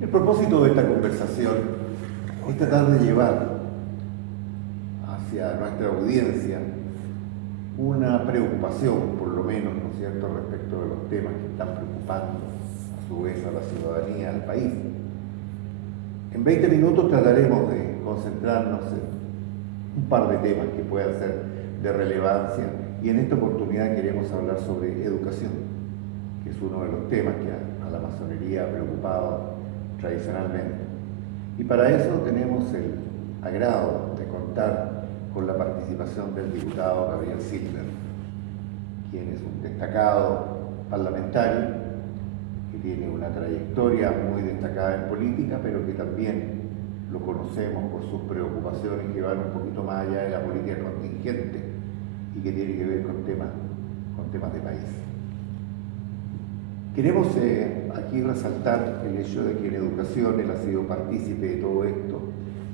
El propósito de esta conversación es tratar de llevar hacia nuestra audiencia una preocupación, por lo menos, ¿no es cierto?, respecto de los temas que están preocupando a su vez a la ciudadanía del país. En 20 minutos trataremos de concentrarnos en un par de temas que puedan ser de relevancia, y en esta oportunidad queremos hablar sobre educación, que es uno de los temas que a la masonería ha preocupado tradicionalmente. Y para eso tenemos el agrado de contar con la participación del diputado Gabriel Zitler, quien es un destacado parlamentario, que tiene una trayectoria muy destacada en política, pero que también lo conocemos por sus preocupaciones que van un poquito más allá de la política contingente y que tiene que ver con temas de país. Queremos aquí resaltar el hecho de que en educación él ha sido partícipe de todo esto.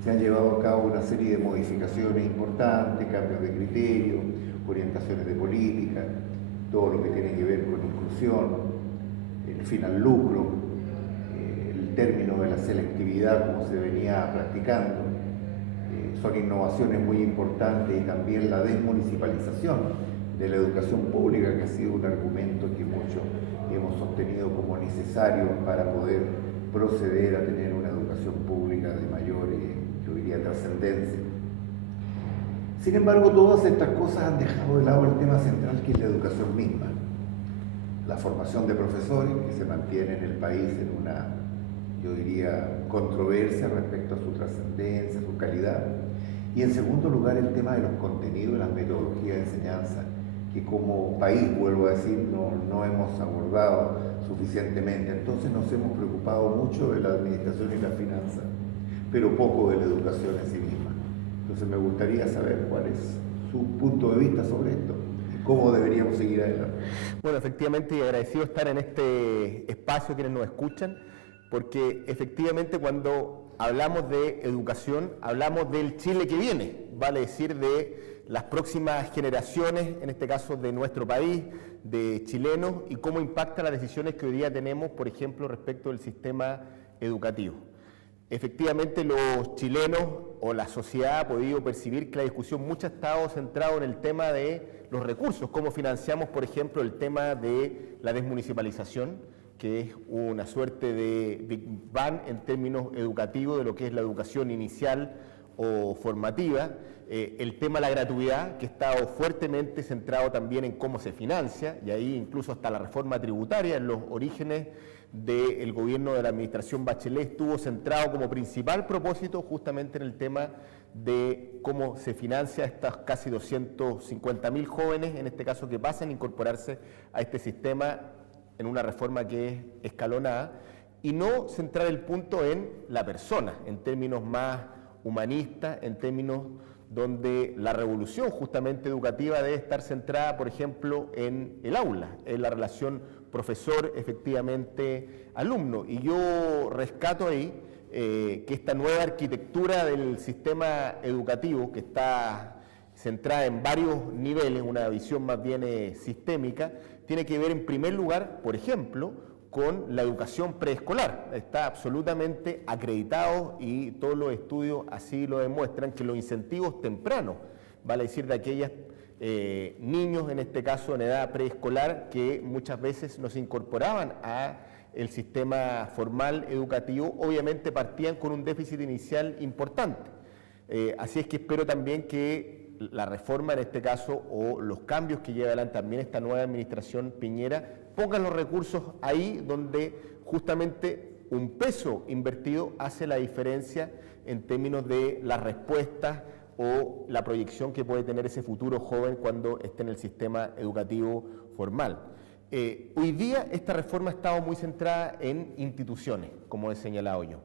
Se han llevado a cabo una serie de modificaciones importantes, cambios de criterio, orientaciones de política, todo lo que tiene que ver con inclusión, el fin al lucro, el término de la selectividad como se venía practicando. Son innovaciones muy importantes, y también la desmunicipalización de la educación pública, que ha sido un argumento que muchos hemos sostenido como necesario para poder proceder a tener una educación pública de mayor, yo diría, trascendencia. Sin embargo, todas estas cosas han dejado de lado el tema central, que es la educación misma. La formación de profesores, que se mantiene en el país en una, yo diría, controversia respecto a su trascendencia, su calidad. Y en segundo lugar, el tema de los contenidos y las metodologías de enseñanza, que como país, vuelvo a decir, no hemos abordado suficientemente. Entonces nos hemos preocupado mucho de la administración y la finanza, pero poco de la educación en sí misma. Entonces me gustaría saber cuál es su punto de vista sobre esto y cómo deberíamos seguir adelante. Bueno, efectivamente, y agradecido estar en este espacio, quienes nos escuchan, porque efectivamente cuando hablamos de educación, hablamos del Chile que viene, vale decir, de las próximas generaciones, en este caso de nuestro país, de chilenos, y cómo impacta las decisiones que hoy día tenemos, por ejemplo, respecto del sistema educativo. Efectivamente, los chilenos o la sociedad ha podido percibir que la discusión mucho ha estado centrada en el tema de los recursos, cómo financiamos, por ejemplo, el tema de la desmunicipalización, que es una suerte de Big Bang en términos educativos de lo que es la educación inicial o formativa, el tema de la gratuidad, que ha estado fuertemente centrado también en cómo se financia, y ahí incluso hasta la reforma tributaria en los orígenes del gobierno de la administración Bachelet estuvo centrado como principal propósito justamente en el tema de cómo se financia a estas casi 250.000 jóvenes, en este caso, que pasan a incorporarse a este sistema en una reforma que es escalonada, y no centrar el punto en la persona, en términos más humanistas, en términos donde la revolución justamente educativa debe estar centrada, por ejemplo, en el aula, en la relación profesor, efectivamente, alumno. Y yo rescato ahí que esta nueva arquitectura del sistema educativo, que está centrada en varios niveles, una visión más bien sistémica, tiene que ver en primer lugar, por ejemplo, con la educación preescolar. Está absolutamente acreditado, y todos los estudios así lo demuestran, que los incentivos tempranos, vale decir, de aquellos niños, en este caso en edad preescolar, que muchas veces no se incorporaban a el sistema formal educativo, obviamente partían con un déficit inicial importante. Así es que espero también que la reforma en este caso, o los cambios que lleva adelante también esta nueva administración Piñera, pongan los recursos ahí donde justamente un peso invertido hace la diferencia en términos de las respuestas o la proyección que puede tener ese futuro joven cuando esté en el sistema educativo formal. Hoy día esta reforma ha estado muy centrada en instituciones, como he señalado yo.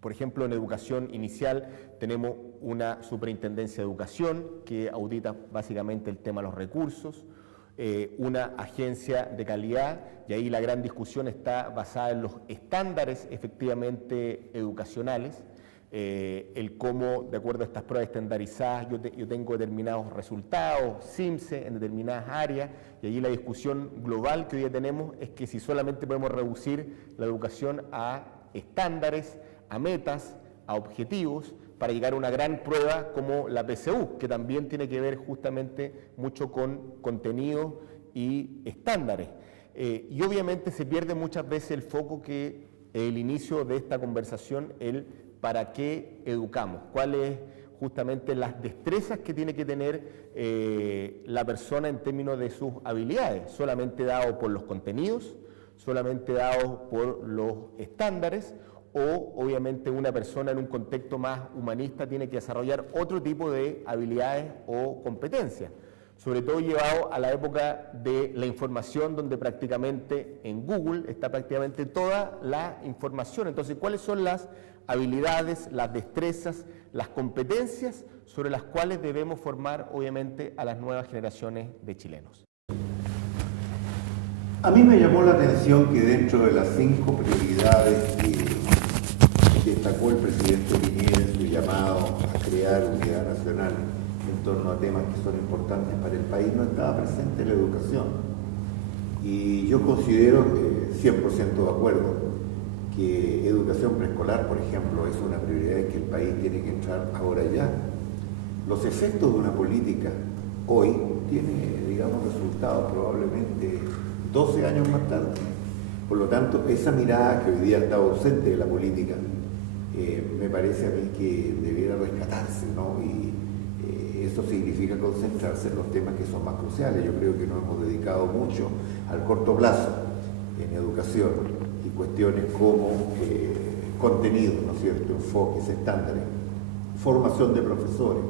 Por ejemplo, en educación inicial tenemos una superintendencia de educación que audita básicamente el tema de los recursos, una agencia de calidad, y ahí la gran discusión está basada en los estándares efectivamente educacionales, el cómo, de acuerdo a estas pruebas estandarizadas, yo tengo determinados resultados, CIMSE en determinadas áreas, y allí la discusión global que hoy día tenemos es que si solamente podemos reducir la educación a estándares, a metas, a objetivos, para llegar a una gran prueba como la PSU, que también tiene que ver justamente mucho con contenido y estándares. Y obviamente se pierde muchas veces el foco que el inicio de esta conversación, el para qué educamos, cuáles justamente las destrezas que tiene que tener la persona en términos de sus habilidades, solamente dado por los contenidos, solamente dado por los estándares, o obviamente una persona en un contexto más humanista tiene que desarrollar otro tipo de habilidades o competencias, sobre todo llevado a la época de la información, donde prácticamente en Google está prácticamente toda la información. Entonces, ¿cuáles son las habilidades, las destrezas, las competencias sobre las cuales debemos formar obviamente a las nuevas generaciones de chilenos? A mí me llamó la atención que dentro de las 5 prioridades que destacó el presidente Piñera en su llamado a crear unidad nacional en torno a temas que son importantes para el país, no estaba presente la educación. Y yo considero que 100% de acuerdo que educación preescolar, por ejemplo, es una prioridad que el país tiene que entrar ahora ya. Los efectos de una política hoy tiene, digamos, resultados probablemente 12 años más tarde. Por lo tanto, esa mirada que hoy día está ausente de la política, me parece a mí que debiera rescatarse, ¿no? Y eso significa concentrarse en los temas que son más cruciales. Yo creo que nos hemos dedicado mucho al corto plazo en educación y cuestiones como contenido, ¿no es cierto?, enfoques, estándares, formación de profesores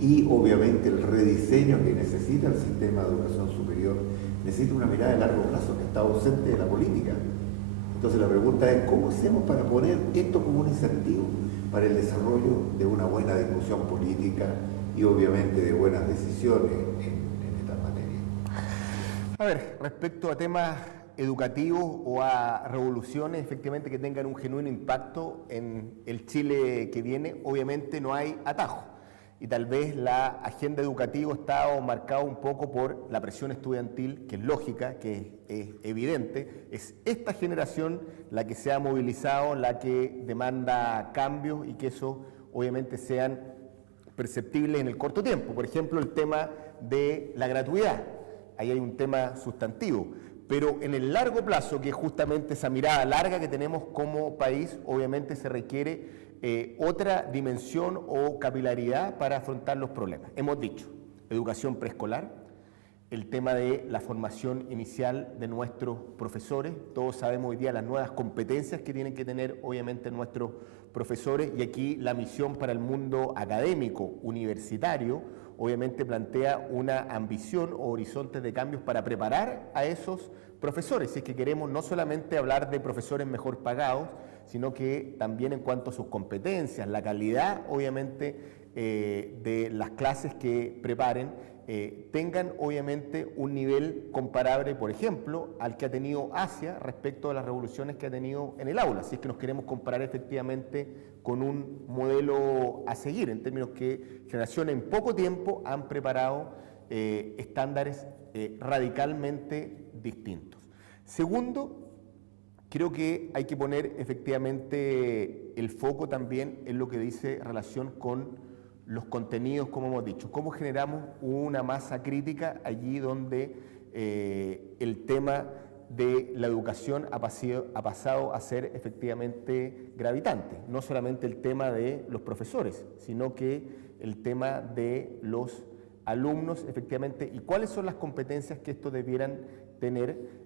y obviamente el rediseño que necesita el sistema de educación superior. Necesita una mirada de largo plazo que está ausente de la política. Entonces la pregunta es, ¿cómo hacemos para poner esto como un incentivo para el desarrollo de una buena discusión política y obviamente de buenas decisiones en estas materias? A ver, respecto a temas educativos o a revoluciones efectivamente que tengan un genuino impacto en el Chile que viene, obviamente no hay atajo. Y tal vez la agenda educativa está marcada un poco por la presión estudiantil, que es lógica, que es evidente. Es esta generación la que se ha movilizado, la que demanda cambios y que eso obviamente sean perceptibles en el corto tiempo. Por ejemplo, el tema de la gratuidad. Ahí hay un tema sustantivo. Pero en el largo plazo, que es justamente esa mirada larga que tenemos como país, obviamente se requiere otra dimensión o capilaridad para afrontar los problemas. Hemos dicho, educación preescolar, el tema de la formación inicial de nuestros profesores. Todos sabemos hoy día las nuevas competencias que tienen que tener obviamente nuestros profesores, y aquí la misión para el mundo académico, universitario, obviamente plantea una ambición o horizontes de cambios para preparar a esos profesores, si es que queremos no solamente hablar de profesores mejor pagados, sino que también en cuanto a sus competencias, la calidad obviamente de las clases que preparen, tengan obviamente un nivel comparable, por ejemplo, al que ha tenido Asia respecto a las revoluciones que ha tenido en el aula, si es que nos queremos comparar efectivamente con un modelo a seguir, en términos que generaciones en poco tiempo han preparado estándares radicalmente distintos. Segundo, creo que hay que poner efectivamente el foco también en lo que dice relación con los contenidos, como hemos dicho. ¿Cómo generamos una masa crítica allí donde el tema de la educación ha pasado a ser efectivamente gravitante? No solamente el tema de los profesores, sino que el tema de los alumnos, efectivamente, y cuáles son las competencias que estos debieran tener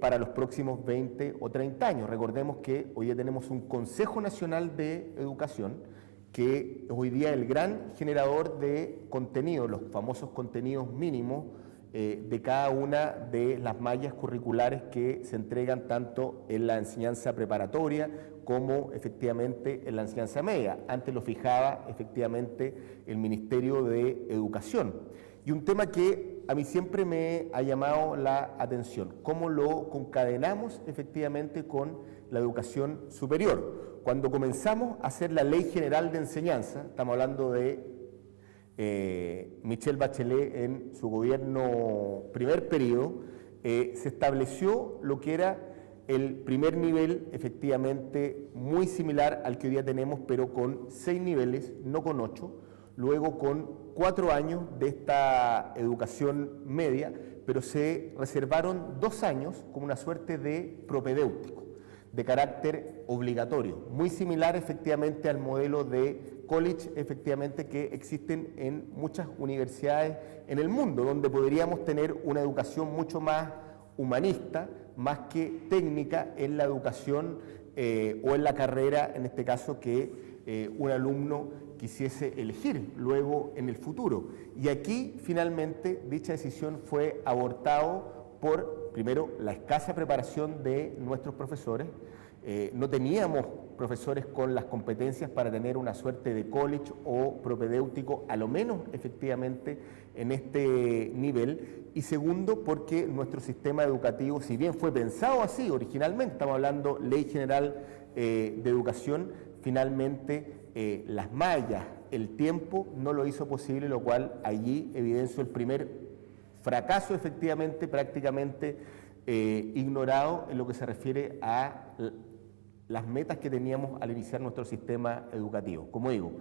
para los próximos 20 o 30 años. Recordemos que hoy día tenemos un Consejo Nacional de Educación que es hoy día el gran generador de contenidos, los famosos contenidos mínimos de cada una de las mallas curriculares que se entregan tanto en la enseñanza preparatoria como efectivamente en la enseñanza media. Antes lo fijaba efectivamente el Ministerio de Educación. Y un tema que a mí siempre me ha llamado la atención, cómo lo concadenamos efectivamente con la educación superior. Cuando comenzamos a hacer la Ley General de Enseñanza, estamos hablando de Michelle Bachelet en su gobierno primer periodo, se estableció lo que era el primer nivel efectivamente muy similar al que hoy día tenemos, pero con 6 niveles, no con 8, luego con 4 años de esta educación media, pero se reservaron 2 años como una suerte de propedéutico, de carácter obligatorio, muy similar efectivamente al modelo de college efectivamente que existen en muchas universidades en el mundo, donde podríamos tener una educación mucho más humanista, más que técnica en la educación o en la carrera, en este caso, que un alumno quisiese elegir luego en el futuro. Y aquí, finalmente, dicha decisión fue abortado por, primero, la escasa preparación de nuestros profesores. No teníamos profesores con las competencias para tener una suerte de college o propedéutico, a lo menos efectivamente en este nivel. Y segundo, porque nuestro sistema educativo, si bien fue pensado así originalmente, estamos hablando Ley General de Educación, finalmente las mallas, el tiempo no lo hizo posible, lo cual allí evidenció el primer fracaso efectivamente prácticamente ignorado en lo que se refiere a las metas que teníamos al iniciar nuestro sistema educativo. Como digo,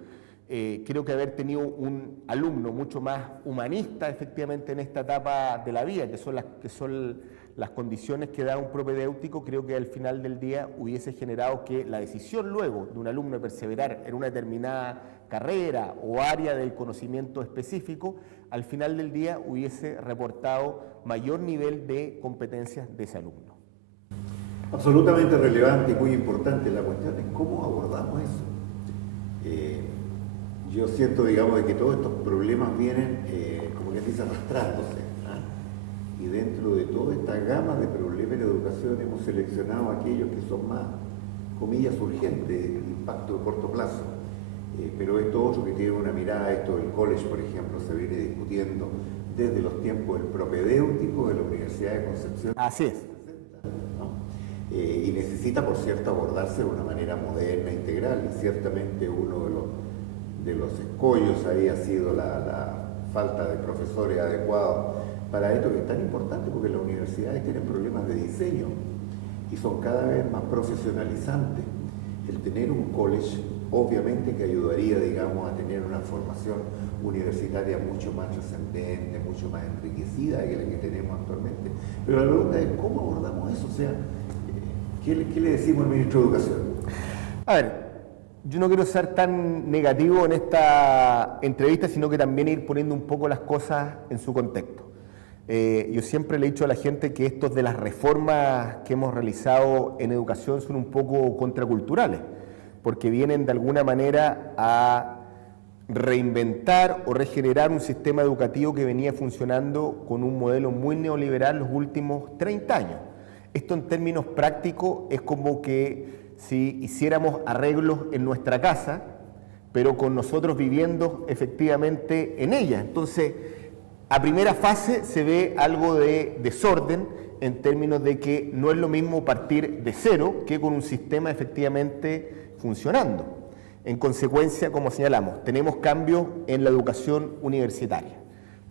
creo que haber tenido un alumno mucho más humanista efectivamente en esta etapa de la vida, que son las condiciones que da un propedéutico, creo que al final del día hubiese generado que la decisión luego de un alumno de perseverar en una determinada carrera o área del conocimiento específico, al final del día hubiese reportado mayor nivel de competencias de ese alumno. Absolutamente relevante y muy importante. La cuestión es cómo abordamos eso. Yo siento, digamos, de que todos estos problemas vienen, como que dice, arrastrándose. Y dentro de toda esta gama de problemas en educación hemos seleccionado aquellos que son más, comillas, urgentes, de impacto de corto plazo. Pero esto otro que tiene una mirada, esto del college, por ejemplo, se viene discutiendo desde los tiempos del propedéutico de la Universidad de Concepción. Así es. Y necesita, por cierto, abordarse de una manera moderna, integral, y ciertamente uno de los escollos ahí ha sido la falta de profesores adecuados para esto, que es tan importante porque las universidades tienen problemas de diseño y son cada vez más profesionalizantes. El tener un college obviamente que ayudaría, digamos, a tener una formación universitaria mucho más trascendente, mucho más enriquecida que la que tenemos actualmente. Pero la pregunta es, ¿cómo abordamos eso? O sea, ¿qué le decimos al ministro de Educación? A ver, yo no quiero ser tan negativo en esta entrevista, sino que también ir poniendo un poco las cosas en su contexto. Yo siempre le he dicho a la gente que estos de las reformas que hemos realizado en educación son un poco contraculturales, porque vienen de alguna manera a reinventar o regenerar un sistema educativo que venía funcionando con un modelo muy neoliberal los últimos 30 años. Esto en términos prácticos es como que si hiciéramos arreglos en nuestra casa, pero con nosotros viviendo efectivamente en ella. Entonces, a primera fase se ve algo de desorden en términos de que no es lo mismo partir de cero que con un sistema efectivamente funcionando. En consecuencia, como señalamos, tenemos cambios en la educación universitaria.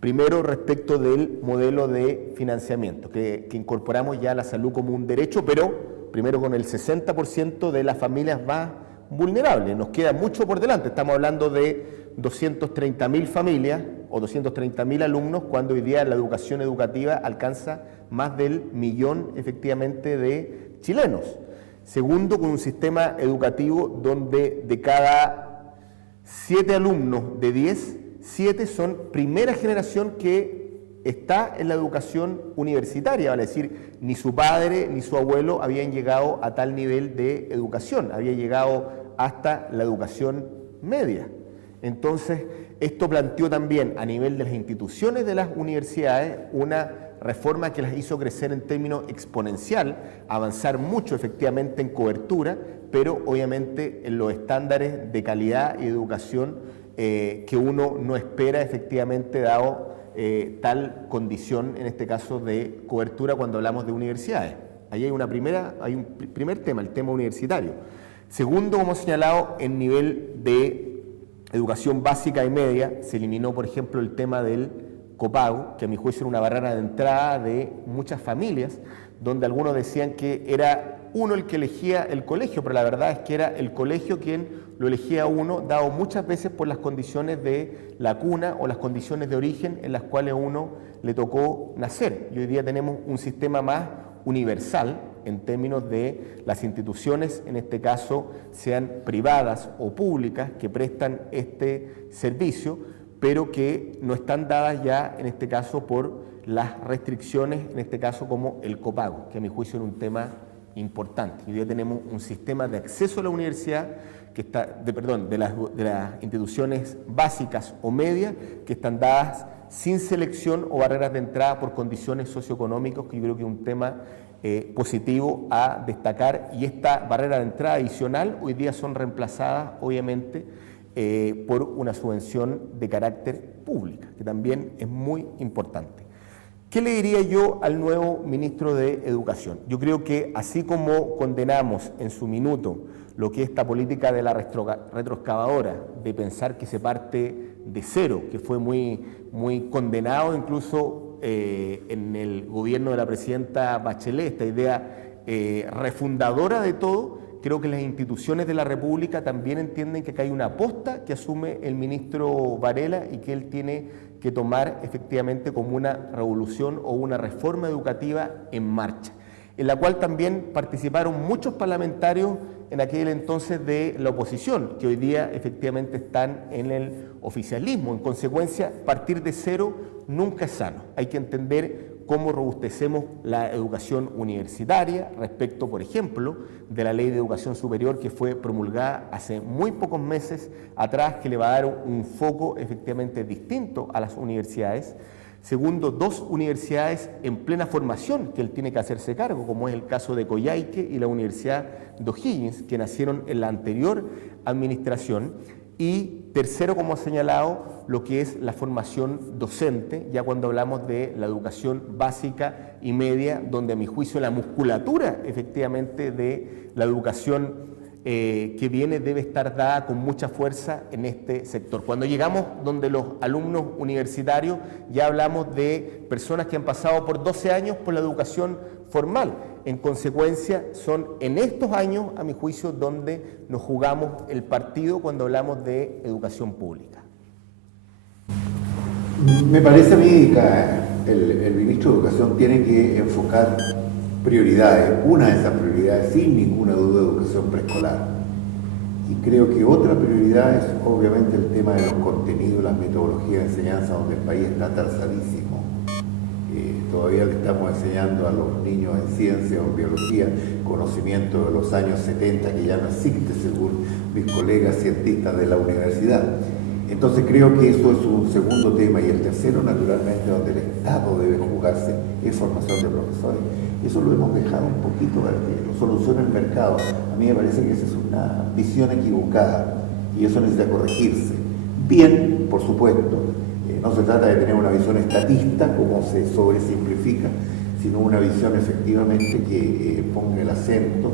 Primero, respecto del modelo de financiamiento, que incorporamos ya la salud como un derecho, pero primero con el 60% de las familias más vulnerables. Nos queda mucho por delante, estamos hablando de 230.000 familias o 230.000 alumnos, cuando hoy día la educación educativa alcanza más del 1.000.000 efectivamente de chilenos. Segundo, con un sistema educativo donde de cada 7 alumnos de 10, 7 son primera generación que está en la educación universitaria, vale decir, ni su padre ni su abuelo habían llegado a tal nivel de educación, había llegado hasta la educación media. Entonces, esto planteó también a nivel de las instituciones de las universidades una reforma que las hizo crecer en términos exponencial, avanzar mucho efectivamente en cobertura, pero obviamente en los estándares de calidad y educación que uno no espera efectivamente dado tal condición, en este caso de cobertura cuando hablamos de universidades. Ahí hay un primer tema, el tema universitario. Segundo, como hemos señalado, en nivel de educación básica y media, se eliminó, por ejemplo, el tema del copago, que a mi juicio era una barrera de entrada de muchas familias, donde algunos decían que era uno el que elegía el colegio, pero la verdad es que era el colegio quien lo elegía a uno, dado muchas veces por las condiciones de la cuna o las condiciones de origen en las cuales a uno le tocó nacer. Y hoy día tenemos un sistema más universal en términos de las instituciones, en este caso sean privadas o públicas, que prestan este servicio, pero que no están dadas ya, en este caso, por las restricciones, en este caso como el copago, que a mi juicio es un tema importante. Hoy día tenemos un sistema de acceso a la universidad que está, de las instituciones básicas o medias que están dadas sin selección o barreras de entrada por condiciones socioeconómicas, que yo creo que es un tema positivo a destacar, y esta barrera de entrada adicional hoy día son reemplazadas, obviamente, por una subvención de carácter pública, que también es muy importante. ¿Qué le diría yo al nuevo ministro de Educación? Yo creo que así como condenamos en su minuto lo que es esta política de la retroexcavadora, de pensar que se parte de cero, que fue muy condenado incluso en el gobierno de la presidenta Bachelet, esta idea refundadora de todo, creo que las instituciones de la República también entienden que acá hay una aposta que asume el ministro Varela y que él tiene que tomar efectivamente como una revolución o una reforma educativa en marcha, en la cual también participaron muchos parlamentarios en aquel entonces de la oposición, que hoy día efectivamente están en el oficialismo. En consecuencia, partir de cero nunca es sano. Hay que entender cómo robustecemos la educación universitaria respecto, por ejemplo, de la Ley de Educación Superior que fue promulgada hace muy pocos meses atrás, que le va a dar un foco efectivamente distinto a las universidades. Segundo, 2 universidades en plena formación que él tiene que hacerse cargo, como es el caso de Coyhaique y la Universidad de O'Higgins, que nacieron en la anterior administración. Y tercero, como ha señalado, lo que es la formación docente, ya cuando hablamos de la educación básica y media, donde a mi juicio la musculatura efectivamente de la educación que viene debe estar dada con mucha fuerza en este sector. Cuando llegamos donde los alumnos universitarios, ya hablamos de personas que han pasado por 12 años por la educación formal. En consecuencia, son en estos años, a mi juicio, donde nos jugamos el partido cuando hablamos de educación pública. Me parece a mí que el ministro de Educación tiene que enfocar prioridades. Una de esas prioridades, sin ninguna duda, educación preescolar. Y creo que otra prioridad es obviamente el tema de los contenidos, las metodologías de enseñanza, donde el país está atrasadísimo. Todavía le estamos enseñando a los niños en ciencia o en biología conocimiento de los años 70 que ya no existe, según mis colegas cientistas de la universidad. Entonces creo que eso es un segundo tema, y el tercero, naturalmente, donde el Estado debe jugarse, es formación de profesores. Eso lo hemos dejado un poquito para que lo solucione el mercado. A mí me parece que esa es una visión equivocada y eso necesita corregirse. Bien, por supuesto, no se trata de tener una visión estatista, como se sobresimplifica, sino una visión efectivamente que ponga el acento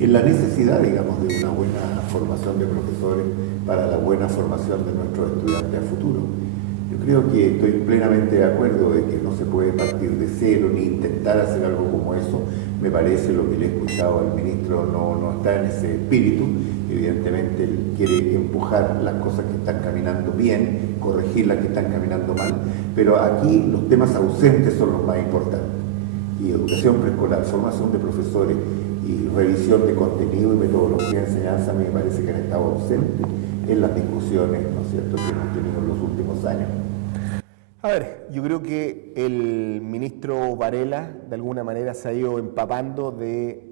en la necesidad, digamos, de una buena formación de profesores para la buena formación de nuestros estudiantes a futuro. Yo creo que estoy plenamente de acuerdo de que no se puede partir de cero ni intentar hacer algo como eso. Me parece, lo que le he escuchado al ministro no está en ese espíritu. Evidentemente él quiere empujar las cosas que están caminando bien, corregir las que están caminando mal, pero aquí los temas ausentes son los más importantes. Y educación preescolar, formación de profesores y revisión de contenido y metodología de enseñanza me parece que han estado ausentes en las discusiones, ¿no es cierto?, que hemos tenido en los últimos años. A ver, yo creo que el ministro Varela de alguna manera se ha ido empapando de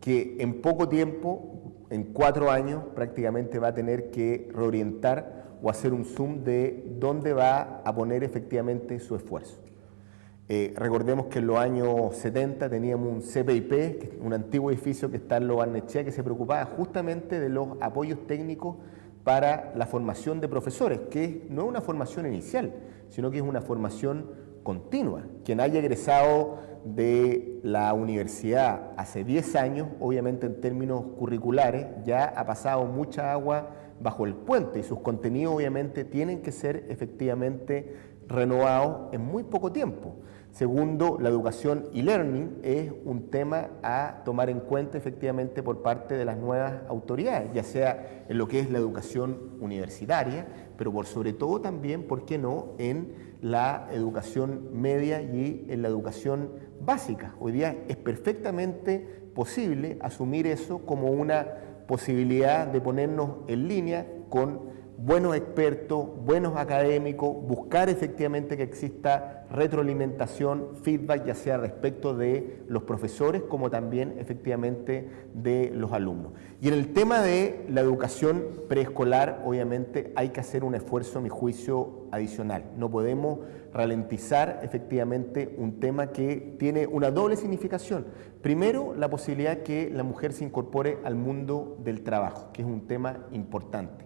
que en poco tiempo, en 4 años, prácticamente va a tener que reorientar o hacer un zoom de dónde va a poner efectivamente su esfuerzo. Recordemos que en los años 70 teníamos un CPIP, un antiguo edificio que está en Lo Barnechea, que se preocupaba justamente de los apoyos técnicos para la formación de profesores, que no es una formación inicial, sino que es una formación continua. Quien haya egresado de la universidad hace 10 años, obviamente en términos curriculares, ya ha pasado mucha agua bajo el puente y sus contenidos obviamente tienen que ser efectivamente renovados en muy poco tiempo. Segundo, la educación e-learning es un tema a tomar en cuenta efectivamente por parte de las nuevas autoridades, ya sea en lo que es la educación universitaria, pero por sobre todo también, ¿por qué no?, en la educación media y en la educación básica. Hoy día es perfectamente posible asumir eso como una posibilidad de ponernos en línea con buenos expertos, buenos académicos, buscar efectivamente que exista retroalimentación, feedback, ya sea respecto de los profesores como también efectivamente de los alumnos. Y en el tema de la educación preescolar, obviamente hay que hacer un esfuerzo, a mi juicio, adicional. No podemos ralentizar efectivamente un tema que tiene una doble significación. Primero, la posibilidad que la mujer se incorpore al mundo del trabajo, que es un tema importante.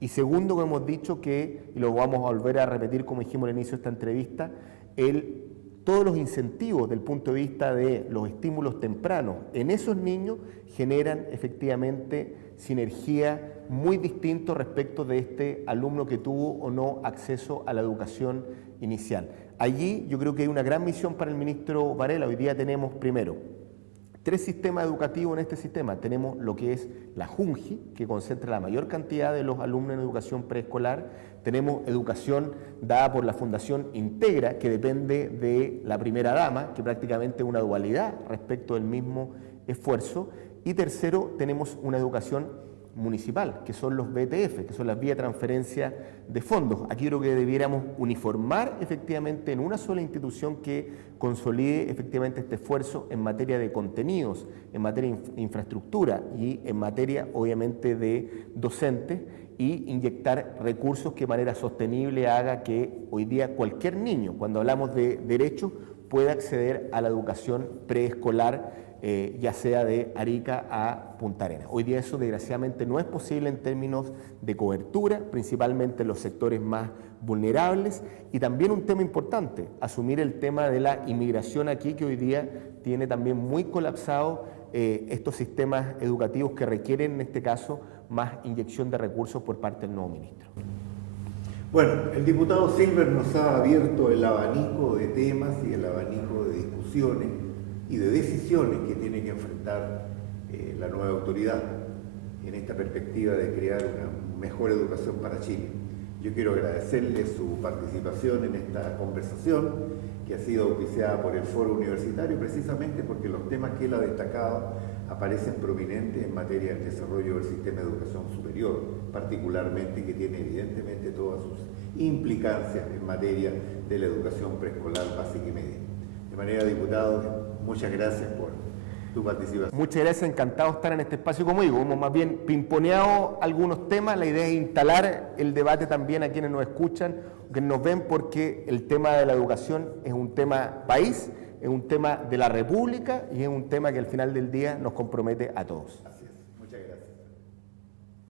Y segundo, como hemos dicho que, y lo vamos a volver a repetir como dijimos al inicio de esta entrevista, todos los incentivos del punto de vista de los estímulos tempranos en esos niños generan efectivamente sinergia muy distinto respecto de este alumno que tuvo o no acceso a la educación inicial. Allí yo creo que hay una gran misión para el ministro Varela. Hoy día tenemos primero 3 sistemas educativos en este sistema. Tenemos lo que es la JUNJI, que concentra la mayor cantidad de los alumnos en educación preescolar. Tenemos educación dada por la Fundación Integra, que depende de la primera dama, que prácticamente es una dualidad respecto del mismo esfuerzo. Y tercero, tenemos una educación municipal, que son los BTF, que son las vías de transferencia de fondos. Aquí creo que debiéramos uniformar efectivamente en una sola institución que consolide efectivamente este esfuerzo en materia de contenidos, en materia de infraestructura y en materia obviamente de docentes, y inyectar recursos que de manera sostenible haga que hoy día cualquier niño, cuando hablamos de derechos, pueda acceder a la educación preescolar, ya sea de Arica a Punta Arenas. Hoy día eso desgraciadamente no es posible en términos de cobertura, principalmente en los sectores más vulnerables, y también un tema importante, asumir el tema de la inmigración aquí, que hoy día tiene también muy colapsado estos sistemas educativos que requieren en este caso más inyección de recursos por parte del nuevo ministro. Bueno, el diputado Silver nos ha abierto el abanico de temas y el abanico de discusiones y de decisiones que tiene que enfrentar la nueva autoridad en esta perspectiva de crear una mejor educación para Chile. Yo quiero agradecerle su participación en esta conversación, que ha sido auspiciada por el Foro Universitario, precisamente porque los temas que él ha destacado aparecen prominentes en materia del desarrollo del sistema de educación superior, particularmente que tiene evidentemente todas sus implicancias en materia de la educación preescolar, básica y media. De manera, diputado, muchas gracias por tu participación. Muchas gracias, encantado de estar en este espacio. Como digo, hemos más bien pimponeado algunos temas, la idea es instalar el debate también a quienes nos escuchan, que nos ven, porque el tema de la educación es un tema país, es un tema de la República y es un tema que al final del día nos compromete a todos.